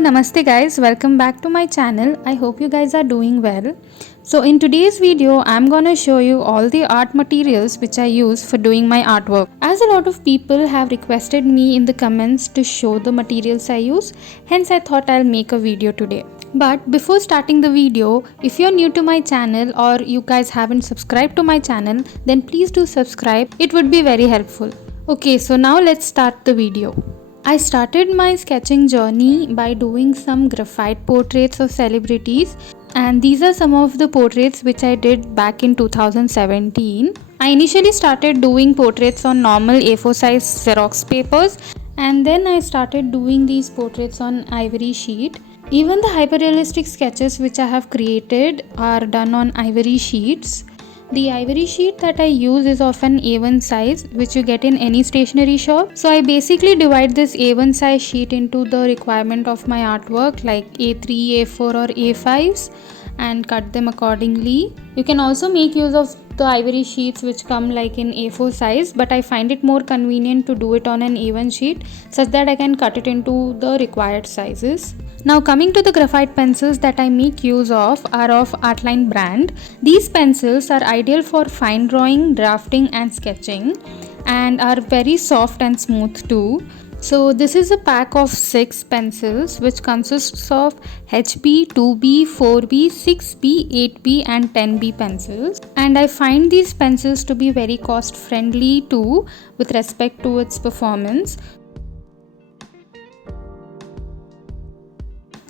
Namaste guys, welcome back to my channel. I hope you guys are doing well. So in today's video, I'm gonna show you all the art materials which I use for doing my artwork. As a lot of people have requested me in the comments to show the materials I use, hence I thought I'll make a video today. But before starting the video, if you're new to my channel or you guys haven't subscribed to my channel, then please do subscribe. It would be very helpful. Okay, so now let's start the video. I started my sketching journey by doing some graphite portraits of celebrities, and these are some of the portraits which I did back in 2017. I initially started doing portraits on normal A4 size Xerox papers, and then I started doing these portraits on ivory sheet. Even the hyperrealistic sketches which I have created are done on ivory sheets. The ivory sheet that I use is of an A1 size, which you get in any stationery shop. So I basically divide this A1 size sheet into the requirement of my artwork, like A3, A4 or A5s, and cut them accordingly. You can also make use of the ivory sheets which come like in A4 size, but I find it more convenient to do it on an A1 sheet such that I can cut it into the required sizes. Now coming to the graphite pencils that I make use of are of Artline brand. These pencils are ideal for fine drawing, drafting and sketching, and are very soft and smooth too. So this is a pack of 6 pencils which consists of HB, 2B, 4B, 6B, 8B and 10B pencils, and I find these pencils to be very cost friendly too with respect to its performance.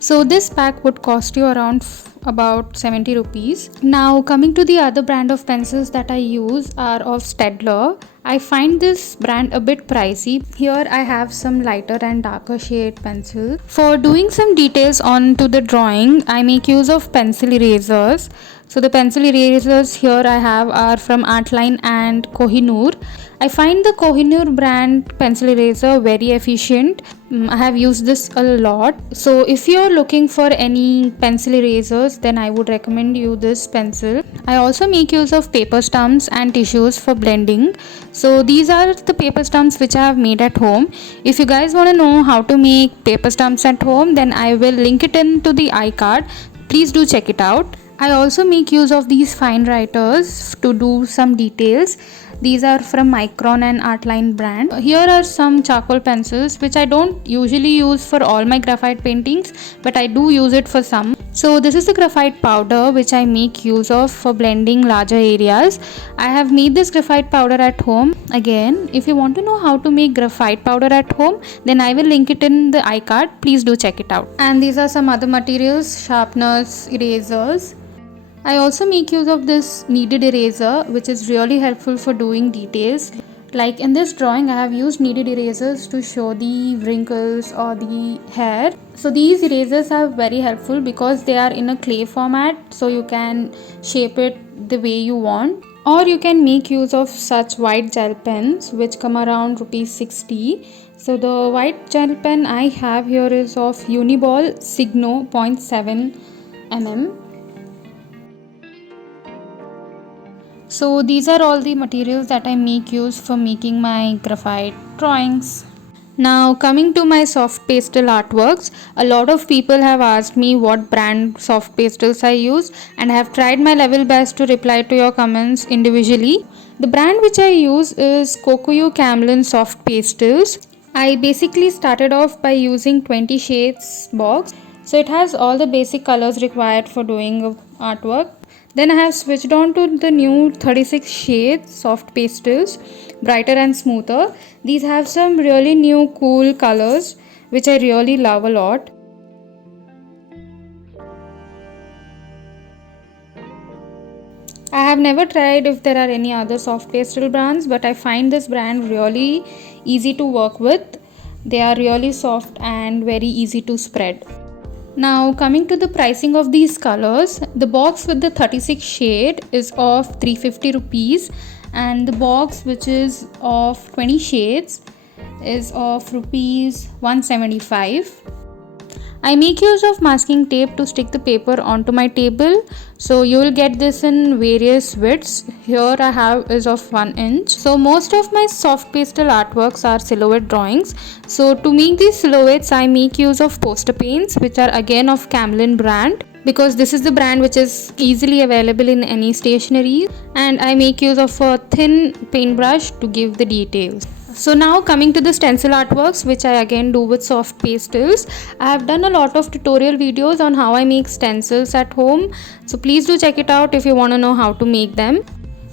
So this pack would cost you around about 70 rupees. Now coming to the other brand of pencils that I use are of Staedtler. I find this brand a bit pricey. Here I have some lighter and darker shade pencil. For doing some details onto the drawing, I make use of pencil erasers. So the pencil erasers here I have are from Artline and Kohinoor. I find the Kohinoor brand pencil eraser very efficient. I have used this a lot. So if you're looking for any pencil erasers, then I would recommend you this pencil. I also make use of paper stumps and tissues for blending. So these are the paper stumps which I have made at home. If you guys want to know how to make paper stumps at home, then I will link it into the iCard. Please do check it out. I also make use of these fine writers to do some details. These are from Micron and Artline brand. Here are some charcoal pencils which I don't usually use for all my graphite paintings, but I do use it for some. So this is the graphite powder which I make use of for blending larger areas. I have made this graphite powder at home. Again, if you want to know how to make graphite powder at home, then I will link it in the iCard. Please do check it out. And these are some other materials, sharpeners, erasers. I also make use of this kneaded eraser which is really helpful for doing details. Like in this drawing, I have used kneaded erasers to show the wrinkles or the hair. So these erasers are very helpful because they are in a clay format, so you can shape it the way you want. Or you can make use of such white gel pens which come around rupees 60. So the white gel pen I have here is of Uniball Signo 0.7 mm. So these are all the materials that I make use for making my graphite drawings. Now coming to my soft pastel artworks, a lot of people have asked me what brand soft pastels I use, and I have tried my level best to reply to your comments individually. The brand which I use is Kokuyu Camlin Soft Pastels. I basically started off by using 20 shades box. So it has all the basic colors required for doing artwork. Then I have switched on to the new 36 shades soft pastels, brighter and smoother. These have some really new cool colors which I really love a lot. I have never tried if there are any other soft pastel brands, but I find this brand really easy to work with. They are really soft and very easy to spread. Now coming to the pricing of these colors, the box with the 36 shade is of 350 rupees and the box which is of 20 shades is of rupees 175. I make use of masking tape to stick the paper onto my table. So you will get this in various widths. Here I have is of 1 inch. So most of my soft pastel artworks are silhouette drawings. So to make these silhouettes, I make use of poster paints, which are again of Camlin brand, because this is the brand which is easily available in any stationery, and I make use of a thin paintbrush to give the details. So now coming to the stencil artworks, which I again do with soft pastels. I have done a lot of tutorial videos on how I make stencils at home, so please do check it out if you want to know how to make them.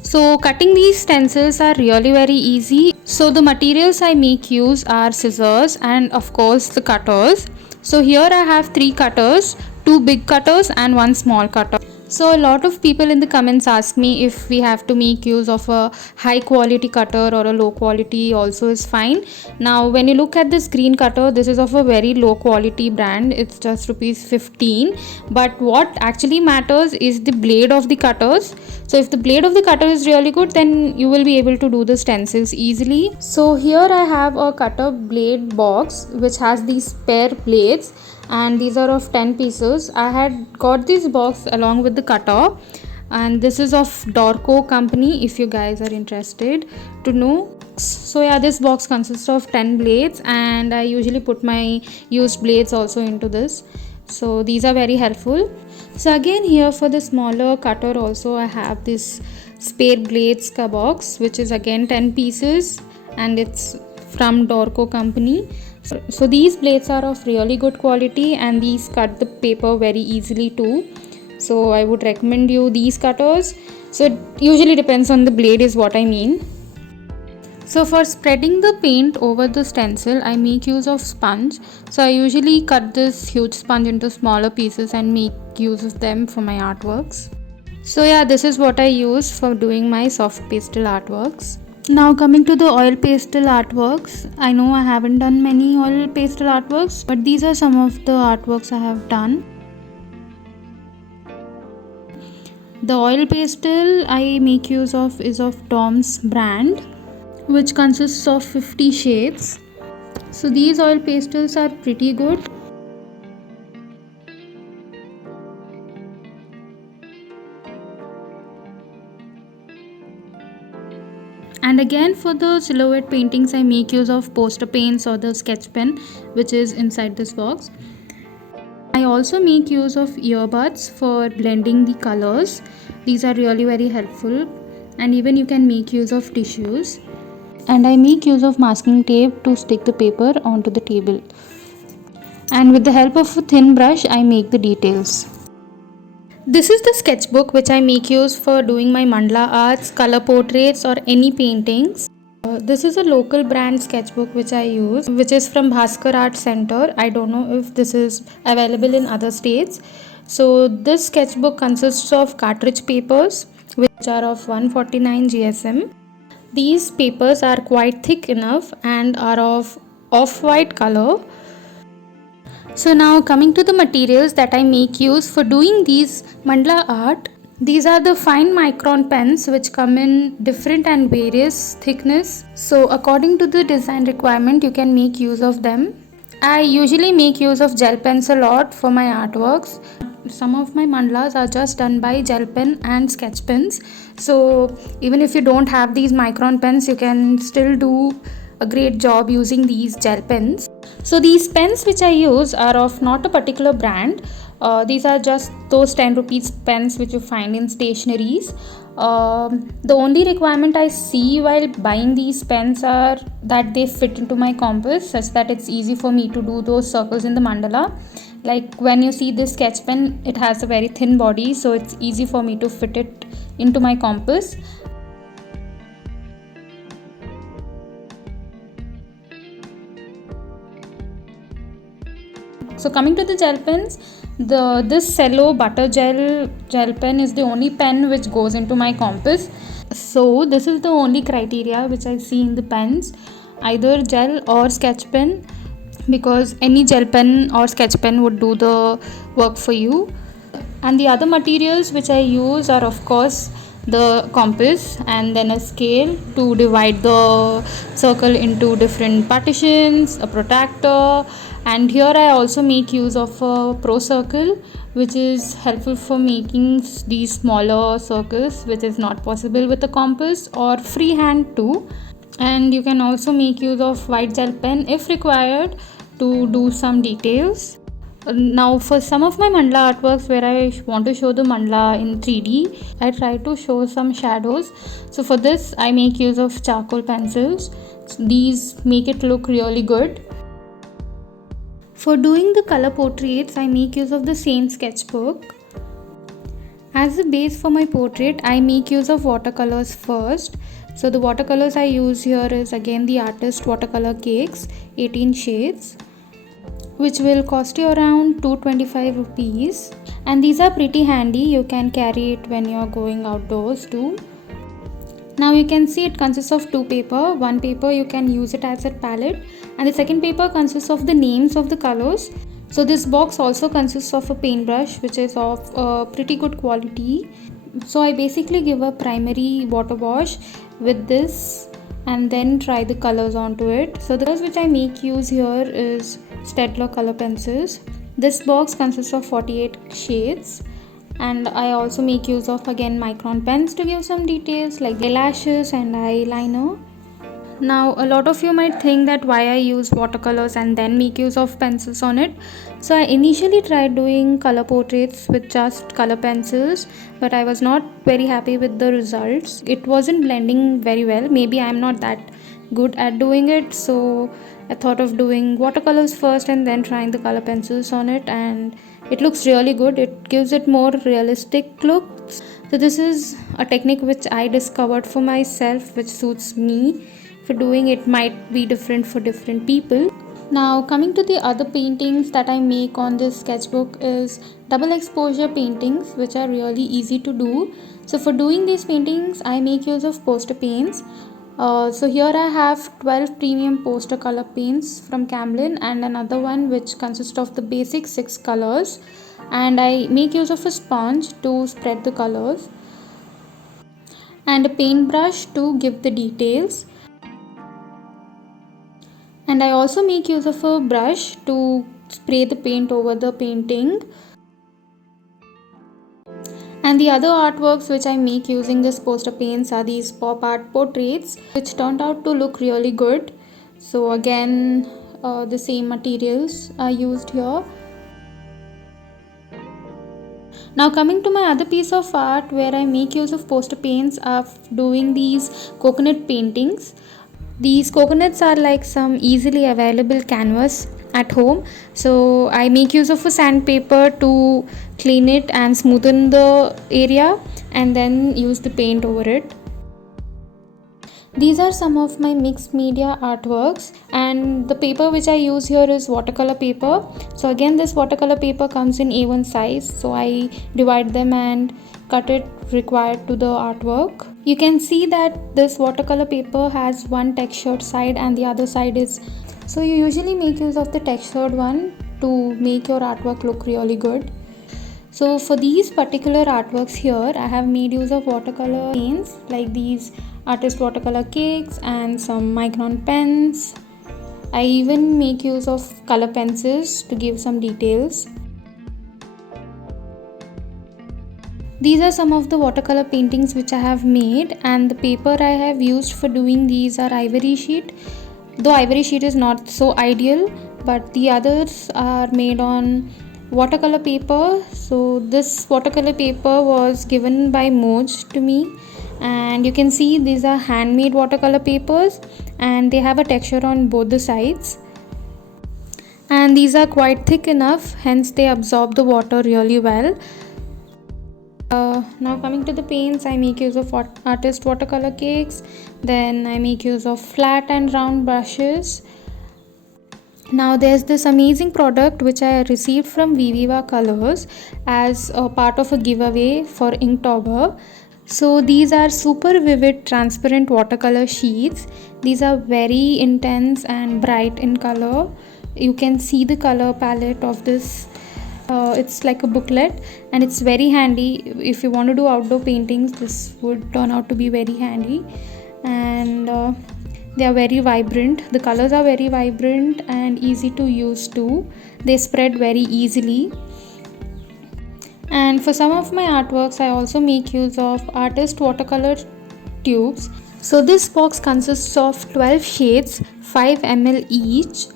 So cutting these stencils are really very easy. So the materials I make use are scissors and of course the cutters. So here I have 3 cutters, 2 big cutters and 1 small cutter. So a lot of people in the comments ask me if we have to make use of a high quality cutter or a low quality also is fine. Now when you look at this green cutter, this is of a very low quality brand. It's just rupees 15. But what actually matters is the blade of the cutters. So if the blade of the cutter is really good, then you will be able to do the stencils easily. So here I have a cutter blade box which has these spare blades, and these are of 10 pieces. I had got this box along with the cutter, and this is of Dorco company if you guys are interested to know. So yeah, this box consists of 10 blades, and I usually put my used blades also into this. So these are very helpful. So again here for the smaller cutter also I have this spare blades ka box, which is again 10 pieces, and it's from Dorco company. So these blades are of really good quality, and these cut the paper very easily too. So I would recommend you these cutters. So it usually depends on the blade is what I mean. So for spreading the paint over the stencil, I make use of sponge. So I usually cut this huge sponge into smaller pieces and make use of them for my artworks. So yeah, this is what I use for doing my soft pastel artworks. Now coming to the oil pastel artworks. I know I haven't done many oil pastel artworks, but these are some of the artworks I have done. The oil pastel I make use of is of Tom's brand, which consists of 50 shades. So these oil pastels are pretty good. And again for the silhouette paintings I make use of poster paints or the sketch pen, which is inside this box. I also make use of earbuds for blending the colors. These are really very helpful, and even you can make use of tissues. And I make use of masking tape to stick the paper onto the table. And with the help of a thin brush I make the details. This is the sketchbook which I make use for doing my mandala arts, color portraits or any paintings. This is a local brand sketchbook which I use, which is from Bhaskar Art Center. I don't know if this is available in other states. So this sketchbook consists of cartridge papers which are of 149 GSM. These papers are quite thick enough and are of off-white color. So now coming to the materials that I make use for doing these mandala art. These are the fine micron pens which come in different and various thickness. So according to the design requirement you can make use of them. I usually make use of gel pens a lot for my artworks. Some of my mandalas are just done by gel pen and sketch pens. So even if you don't have these micron pens, you can still do a great job using these gel pens. So these pens which I use are of not a particular brand. These are just those 10 rupees pens which you find in stationeries. The only requirement I see while buying these pens are that they fit into my compass such that it's easy for me to do those circles in the mandala. Like when you see this sketch pen, it has a very thin body, so it's easy for me to fit it into my compass. So coming to the gel pens, this cello butter gel pen is the only pen which goes into my compass. So this is the only criteria which I see in the pens, either gel or sketch pen, because any gel pen or sketch pen would do the work for you. And the other materials which I use are of course the compass and then a scale to divide the circle into different partitions, a protractor, And here I also make use of a pro circle, which is helpful for making these smaller circles, which is not possible with a compass or freehand too. And you can also make use of white gel pen if required to do some details. Now for some of my mandala artworks where I want to show the mandala in 3D, I try to show some shadows. So for this I make use of charcoal pencils. These make it look really good. For doing the color portraits, I make use of the same sketchbook. As a base for my portrait, I make use of watercolors first. So the watercolors I use here is again the artist watercolor cakes, 18 shades, which will cost you around 225 rupees. And these are pretty handy. You can carry it when you're going outdoors too. Now you can see it consists of two paper. One paper you can use it as a palette, and the second paper consists of the names of the colors. So this box also consists of a paintbrush, which is of pretty good quality. So I basically give a primary water wash with this and then try the colors onto it. So the colors which I make use here is Staedtler color pencils. This box consists of 48 shades. And I also make use of again micron pens to give some details like eyelashes and eyeliner. Now a lot of you might think that why I use watercolors and then make use of pencils on it. So I initially tried doing color portraits with just color pencils, but I was not very happy with the results. It wasn't blending very well. Maybe I'm not that good at doing it, so I thought of doing watercolors first and then trying the color pencils on it, and it looks really good. It gives it more realistic look. So this is a technique which I discovered for myself, which suits me. For doing it might be different for different people. Now coming to the other paintings that I make on this sketchbook is double exposure paintings, which are really easy to do. So for doing these paintings I make use of poster paints. So here I have 12 premium poster color paints from Camlin and another one which consists of the basic 6 colors, and I make use of a sponge to spread the colors and a paintbrush to give the details. And I also make use of a brush to spray the paint over the painting. And the other artworks which I make using this poster paints are these pop art portraits, which turned out to look really good. So again, the same materials are used here. Now coming to my other piece of art where I make use of poster paints of doing these coconut paintings. These coconuts are like some easily available canvas at home. So I make use of a sandpaper to clean it and smoothen the area and then use the paint over it. These are some of my mixed media artworks, and the paper which I use here is watercolor paper. So again, this watercolor paper comes in A1 size, so I divide them and cut it required to the artwork. You can see that this watercolor paper has one textured side and the other side is, so you usually make use of the textured one to make your artwork look really good. So for these particular artworks here, I have made use of watercolor paints like these artist watercolor cakes and some micron pens. I even make use of color pencils to give some details. These are some of the watercolor paintings which I have made, and the paper I have used for doing these are ivory sheet. Though ivory sheet is not so ideal, but the others are made on watercolor paper. So this watercolor paper was given by Moj to me, and you can see these are handmade watercolor papers and they have a texture on both the sides, and these are quite thick enough, hence they absorb the water really well. Now coming to the paints, I make use of artist watercolor cakes, then I make use of flat and round brushes. Now there's this amazing product which I received from Viviva Colors as a part of a giveaway for Inktober. So these are super vivid transparent watercolor sheets. These are very intense and bright in color. You can see the color palette of this. It's like a booklet and it's very handy. If you want to do outdoor paintings, this would turn out to be very handy. And They are very vibrant. The colors are very vibrant and easy to use too. They spread very easily. And for some of my artworks, I also make use of artist watercolor tubes. So this box consists of 12 shades, 5 ml each,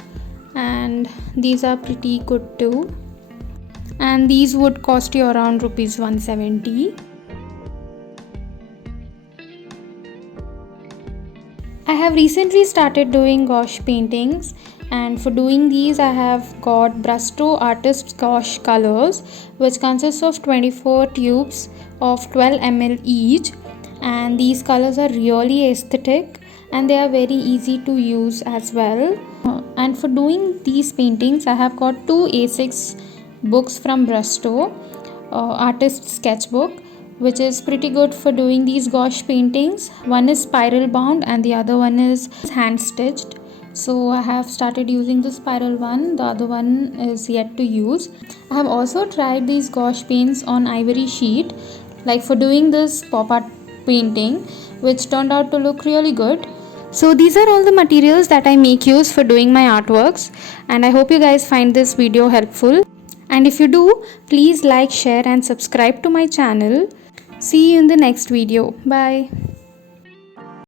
and these are pretty good too. And these would cost you around rupees 170. I have recently started doing gouache paintings, and for doing these I have got Brusto Artist Gouache colors, which consists of 24 tubes of 12 ml each, and these colors are really aesthetic and they are very easy to use as well. And for doing these paintings I have got two A6 books from Brusto, artist sketchbook, which is pretty good for doing these gouache paintings. One is spiral bound and the other one is hand stitched. So I have started using the spiral one, the other one is yet to use. I have also tried these gouache paints on ivory sheet, like for doing this pop art painting, which turned out to look really good. So these are all the materials that I make use for doing my artworks, and I hope you guys find this video helpful. And if you do, please like, share and subscribe to my channel. See you in the next video. Bye.